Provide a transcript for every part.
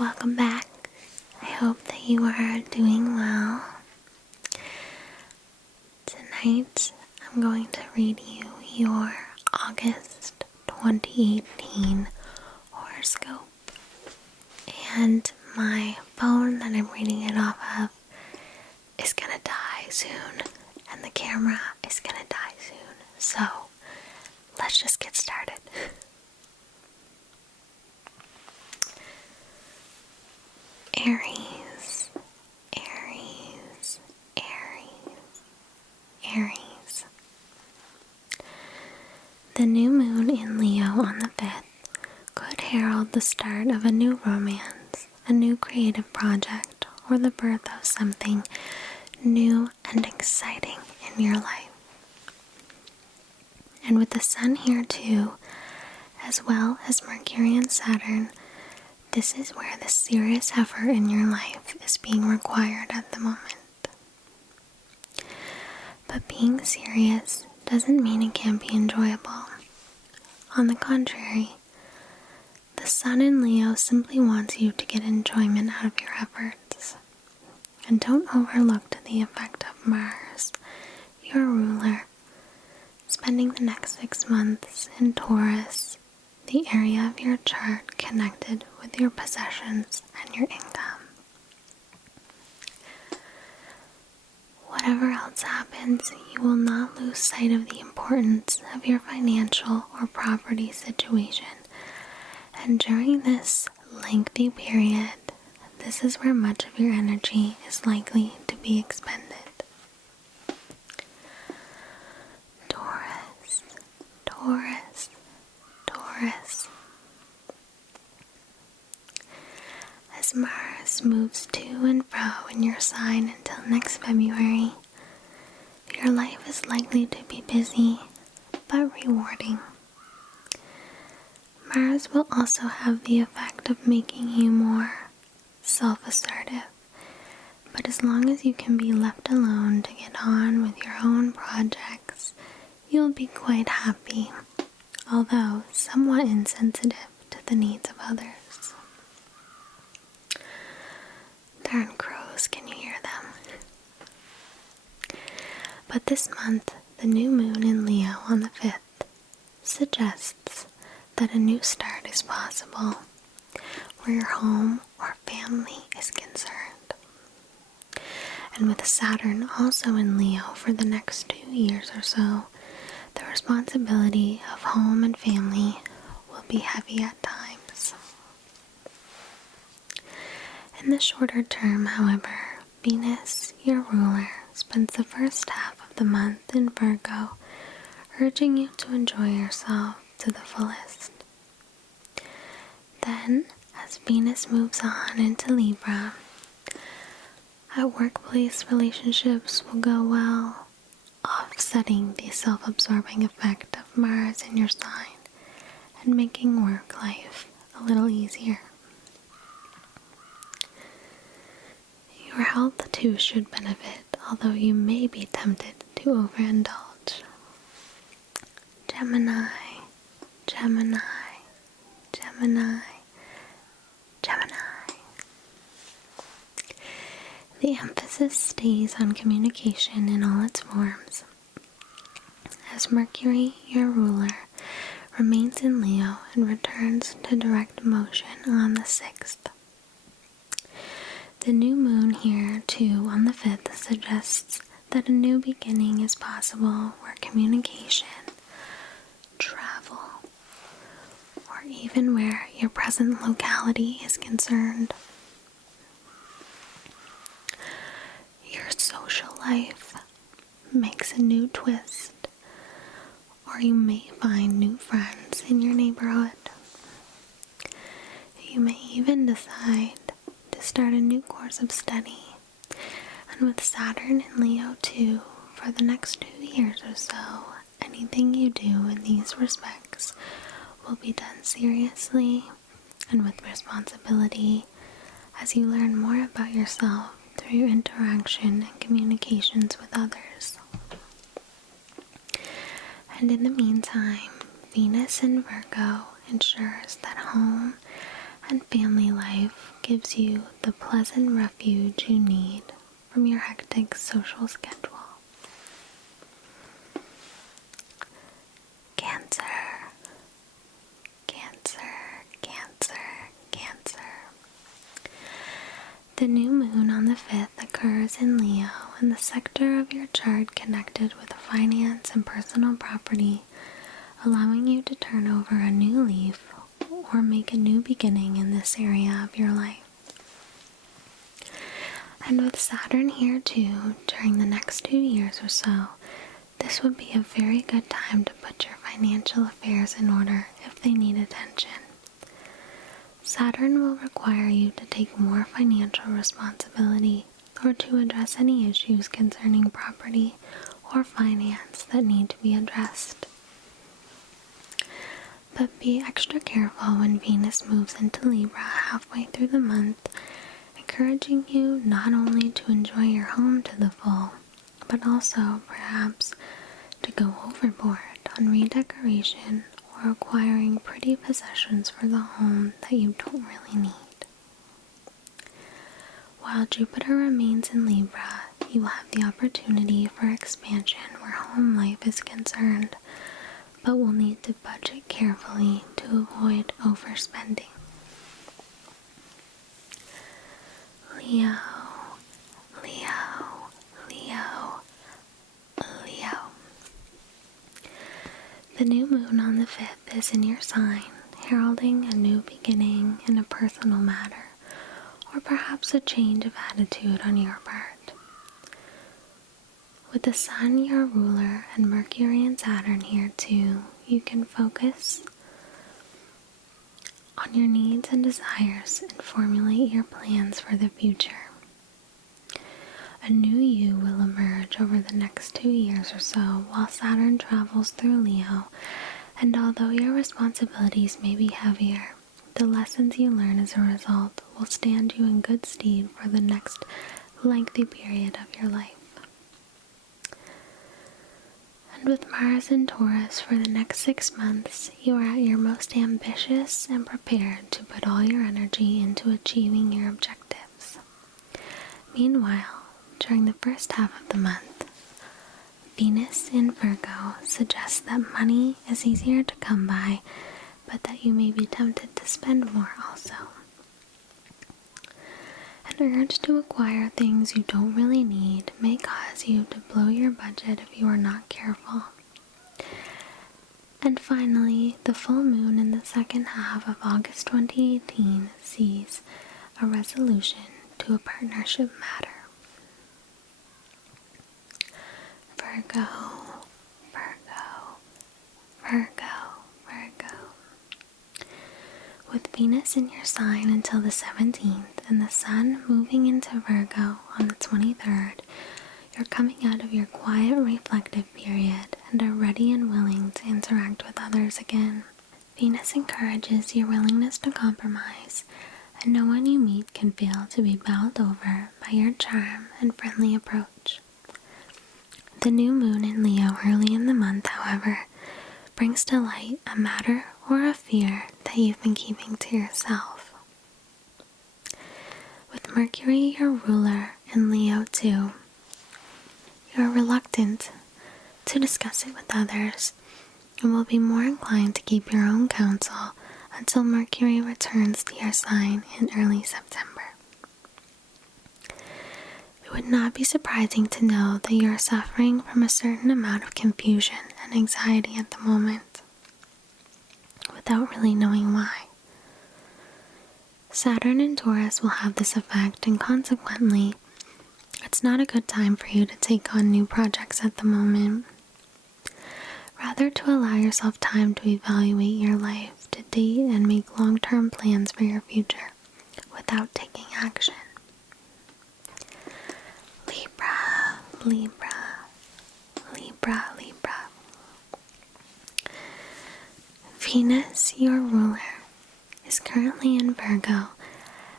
Welcome back. I hope that you are doing well. Tonight, I'm going to read you your August 2018 horoscope. And my phone that I'm reading it off of is gonna die soon, and the camera is gonna die soon. So, let's just get started. Aries, Aries, Aries, Aries. The new moon in Leo on the 5th could herald the start of a new romance, a new creative project, or the birth of something new and exciting in your life. And with the sun here too, as well as Mercury and Saturn, this is where the serious effort in your life is being required at the moment. But being serious doesn't mean it can't be enjoyable. On the contrary, the sun in Leo simply wants you to get enjoyment out of your efforts. And don't overlook the effect of Mars, your ruler, spending the next 6 months in Taurus, the area of your chart connected with your possessions and your income. Whatever else happens, you will not lose sight of the importance of your financial or property situation. And during this lengthy period, this is where much of your energy is likely to be expended. Taurus, Taurus, Taurus. As Mars moves to and fro in your sign until next February, your life is likely to be busy but rewarding. Mars will also have the effect of making you more self-assertive, but as long as you can be left alone to get on with your own projects, you'll be quite happy, although somewhat insensitive to the needs of others. Darn crows, can you hear them? But this month, the new moon in Leo on the 5th suggests that a new start is possible where your home or family is concerned. And with Saturn also in Leo for the next 2 years or so, the responsibility of home and family will be heavy at times. In the shorter term, however, Venus, your ruler, spends the first half of the month in Virgo, urging you to enjoy yourself to the fullest. Then, as Venus moves on into Libra, at workplace relationships will go well, offsetting the self-absorbing effect of Mars in your sign and making work life a little easier. Your health too should benefit, although you may be tempted to overindulge. Gemini, Gemini, Gemini, Gemini. The emphasis stays on communication in all its forms, as Mercury, your ruler, remains in Leo and returns to direct motion on the 6th. The new moon here, too, on the 5th suggests that a new beginning is possible where communication, travel, or even where your present locality is concerned. Your social life makes a new twist, or you may find new friends in your neighborhood. You may even decide to start a new course of study, and with Saturn in Leo too, for the next 2 years or so, anything you do in these respects will be done seriously and with responsibility as you learn more about yourself through your interaction and communications with others. And in the meantime, Venus in Virgo ensures that home and family life gives you the pleasant refuge you need from your hectic social schedule. Cancer, Cancer, Cancer, Cancer. The new moon on the 5th occurs in Leo, and the sector of your chart connected with finance and personal property, allowing you to turn over a new leaf or make a new beginning in this area of your life. And with Saturn here too, during the next 2 years or so, this would be a very good time to put your financial affairs in order if they need attention. Saturn will require you to take more financial responsibility or to address any issues concerning property or finance that need to be addressed. But be extra careful when Venus moves into Libra halfway through the month, encouraging you not only to enjoy your home to the full, but also perhaps to go overboard on redecoration or acquiring pretty possessions for the home that you don't really need. While Jupiter remains in Libra, you will have the opportunity for expansion where home life is concerned, but will need to budget carefully to avoid overspending. Leo, Leo, Leo, Leo. The new moon on the 5th is in your sign, heralding a new beginning in a personal matter, or perhaps a change of attitude on your part. With the Sun, your ruler, and Mercury and Saturn here too, you can focus on your needs and desires and formulate your plans for the future. A new you will emerge over the next 2 years or so while Saturn travels through Leo, and although your responsibilities may be heavier, the lessons you learn as a result will stand you in good stead for the next lengthy period of your life. And with Mars in Taurus for the next 6 months, you are at your most ambitious and prepared to put all your energy into achieving your objectives. Meanwhile, during the first half of the month, Venus in Virgo suggests that money is easier to come by, but that you may be tempted to spend more also. An urge to acquire things you don't really need may cause you to blow your budget if you are not careful. And finally, the full moon in the second half of August 2018 sees a resolution to a partnership matter. Virgo, Virgo, Virgo, Virgo. With Venus in your sign until the 17th and the Sun moving into Virgo on the 23rd, you're coming out of your quiet reflective period and are ready and willing to interact with others again. Venus encourages your willingness to compromise, and no one you meet can fail to be bowled over by your charm and friendly approach. The new moon in Leo early in the month, however, brings to light a matter or a fear that you've been keeping to yourself. With Mercury, your ruler, in Leo too, you are reluctant to discuss it with others and will be more inclined to keep your own counsel until Mercury returns to your sign in early September. It would not be surprising to know that you are suffering from a certain amount of confusion and anxiety at the moment, without really knowing why. Saturn in Taurus will have this effect, and consequently, it's not a good time for you to take on new projects at the moment. Rather, to allow yourself time to evaluate your life, to date and make long-term plans for your future without taking action. Libra, Libra, Libra, Libra. Venus, your ruler, is currently in Virgo,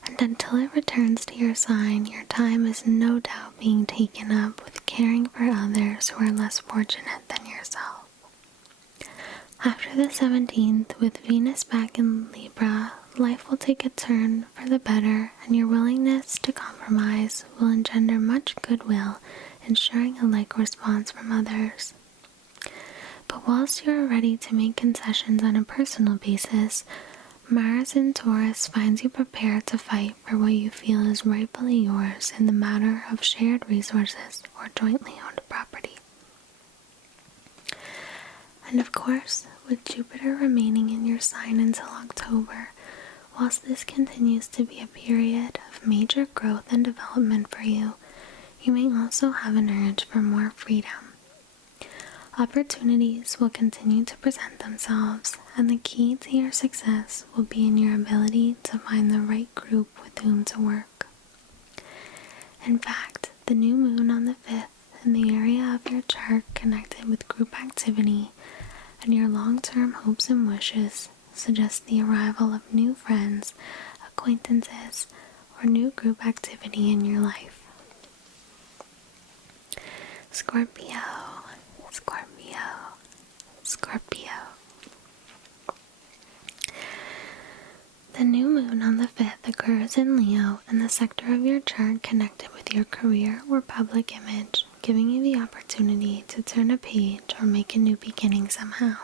and until it returns to your sign, your time is no doubt being taken up with caring for others who are less fortunate than yourself. After the 17th, with Venus back in Libra, life will take a turn for the better, and your willingness to compromise will engender much goodwill, ensuring a like response from others. But whilst you are ready to make concessions on a personal basis, Mars in Taurus finds you prepared to fight for what you feel is rightfully yours in the matter of shared resources or jointly owned property. And of course, with Jupiter remaining in your sign until October, whilst this continues to be a period of major growth and development for you, you may also have an urge for more freedom. Opportunities will continue to present themselves, and the key to your success will be in your ability to find the right group with whom to work. In fact, the new moon on the 5th in the area of your chart connected with group activity and your long-term hopes and wishes suggests the arrival of new friends, acquaintances, or new group activity in your life. Scorpio, Scorpio, Scorpio. The new moon on the 5th occurs in Leo in the sector of your chart connected with your career or public image, giving you the opportunity to turn a page or make a new beginning somehow.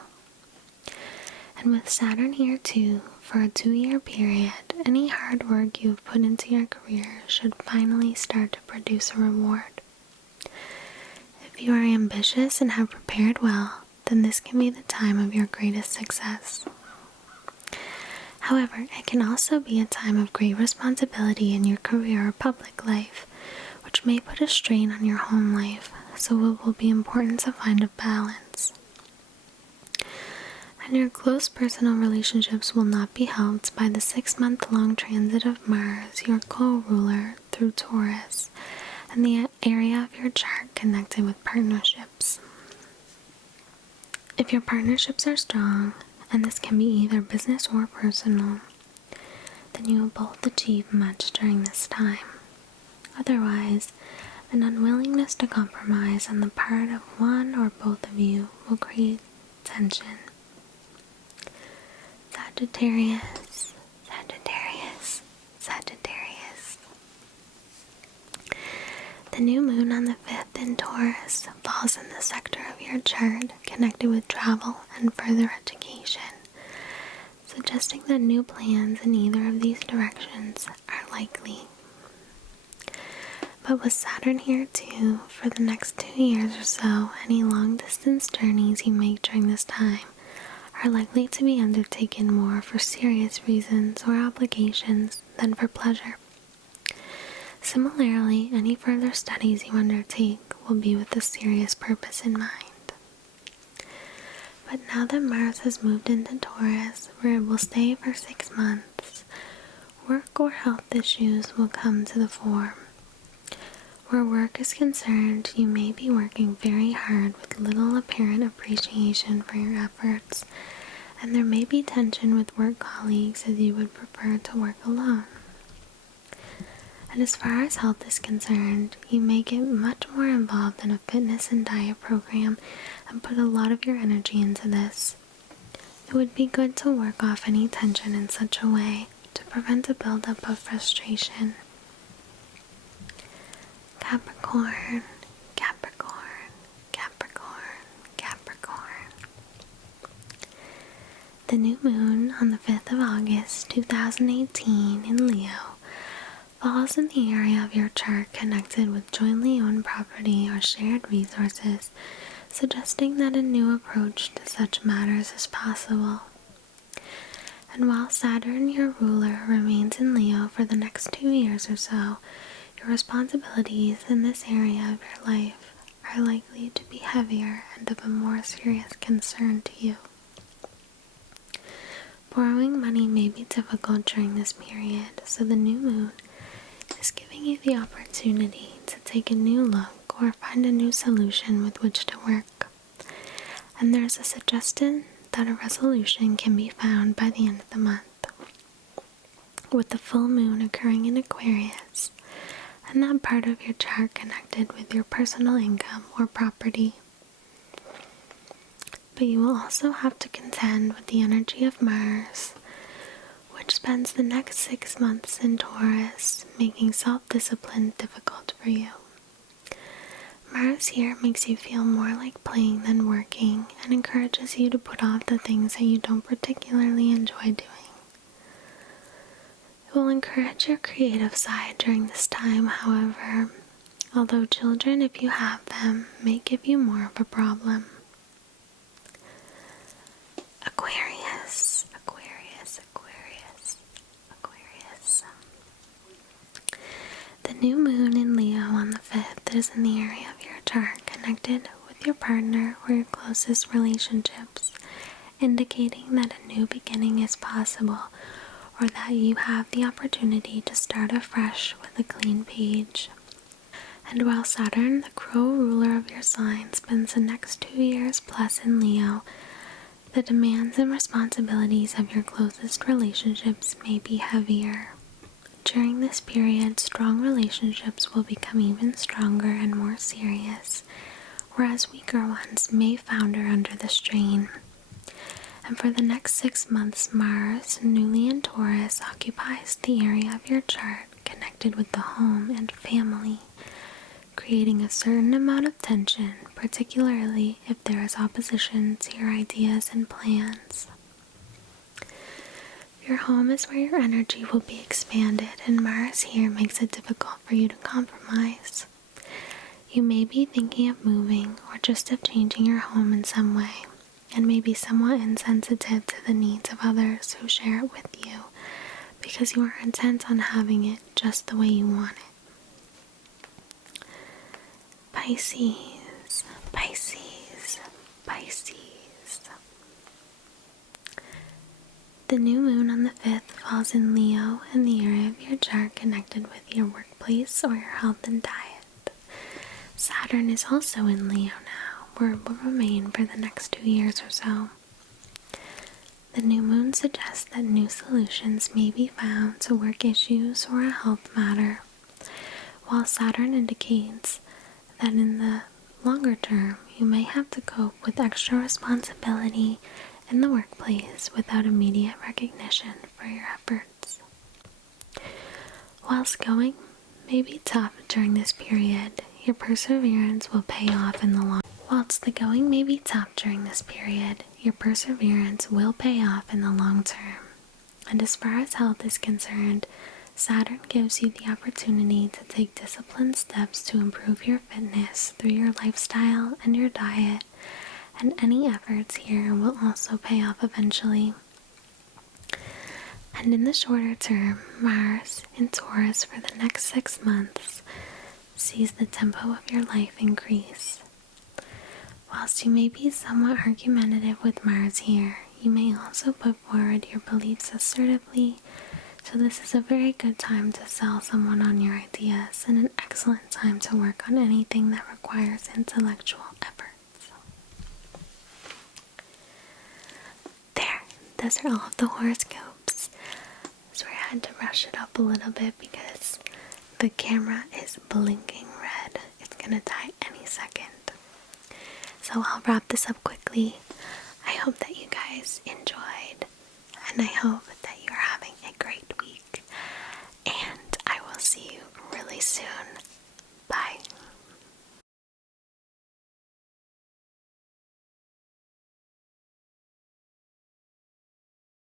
And with Saturn here too, for a 2-year period, any hard work you have put into your career should finally start to produce a reward. If you are ambitious and have prepared well, then this can be the time of your greatest success. However, it can also be a time of great responsibility in your career or public life, which may put a strain on your home life, so it will be important to find a balance. And your close personal relationships will not be helped by the 6-month-long transit of Mars, your co-ruler, through Taurus, and the area of your chart connected with partnerships. If your partnerships are strong, and this can be either business or personal, then you will both achieve much during this time. Otherwise, an unwillingness to compromise on the part of one or both of you will create tension. Sagittarius, Sagittarius, Sagittarius. The new moon on the 5th in Taurus falls in the sector of your chart connected with travel and further education, suggesting that new plans in either of these directions are likely. But with Saturn here too, for the next 2 years or so, any long-distance journeys you make during this time are likely to be undertaken more for serious reasons or obligations than for pleasure. Similarly, any further studies you undertake will be with a serious purpose in mind. But now that Mars has moved into Taurus, where it will stay for 6 months, work or health issues will come to the fore. Where work is concerned, you may be working very hard with little apparent appreciation for your efforts, and there may be tension with work colleagues as you would prefer to work alone. And as far as health is concerned, you may get much more involved in a fitness and diet program and put a lot of your energy into this. It would be good to work off any tension in such a way to prevent a buildup of frustration. Capricorn, Capricorn, Capricorn, Capricorn. The new moon on the 5th of August 2018 in Leo falls in the area of your chart connected with jointly owned property or shared resources, suggesting that a new approach to such matters is possible. And while Saturn, your ruler, remains in Leo for the next 2 years or so, your responsibilities in this area of your life are likely to be heavier and of a more serious concern to you. Borrowing money may be difficult during this period, so the new moon is giving you the opportunity to take a new look or find a new solution with which to work. And there's a suggestion that a resolution can be found by the end of the month, with the full moon occurring in Aquarius, and that part of your chart connected with your personal income or property. But you will also have to contend with the energy of Mars, which which spends the next 6 months in Taurus, making self-discipline difficult for you. Mars here makes you feel more like playing than working and encourages you to put off the things that you don't particularly enjoy doing. It will encourage your creative side during this time, however, although children, if you have them, may give you more of a problem. Aquarius, Aquarius, Aquarius, Aquarius. The new moon in Leo on the 5th is in the area of your chart connected with your partner or your closest relationships, indicating that a new beginning is possible or that you have the opportunity to start afresh with a clean page. And while Saturn, the crow ruler of your sign, spends the next 2 years plus in Leo, the demands and responsibilities of your closest relationships may be heavier. During this period, strong relationships will become even stronger and more serious, whereas weaker ones may founder under the strain. And for the next 6 months, Mars, newly in Taurus, occupies the area of your chart connected with the home and family, creating a certain amount of tension, particularly if there is opposition to your ideas and plans. Your home is where your energy will be expanded, and Mars here makes it difficult for you to compromise. You may be thinking of moving or just of changing your home in some way, and may be somewhat insensitive to the needs of others who share it with you because you are intent on having it just the way you want it. Pisces, Pisces, Pisces. The new moon on the 5th falls in Leo in the area of your chart connected with your workplace or your health and diet. Saturn is also in Leo now, where it will remain for the next 2 years or so. The new moon suggests that new solutions may be found to work issues or a health matter, while Saturn indicates that in the longer term you may have to cope with extra responsibility in the workplace without immediate recognition for your efforts. Whilst going may be tough during this period, your perseverance will pay off in the long term. And as far as health is concerned, Saturn gives you the opportunity to take disciplined steps to improve your fitness through your lifestyle and your diet, and any efforts here will also pay off eventually. And in the shorter term, Mars in Taurus for the next 6 months sees the tempo of your life increase. Whilst you may be somewhat argumentative with Mars here, you may also put forward your beliefs assertively, so this is a very good time to sell someone on your ideas and an excellent time to work on anything that requires intellectual efforts. Those are all of the horoscopes. So I had to rush it up a little bit because the camera is blinking red. It's gonna die any second. So I'll wrap this up quickly. I hope that you guys enjoyed, and I hope that you're having a great week. And I will see you really soon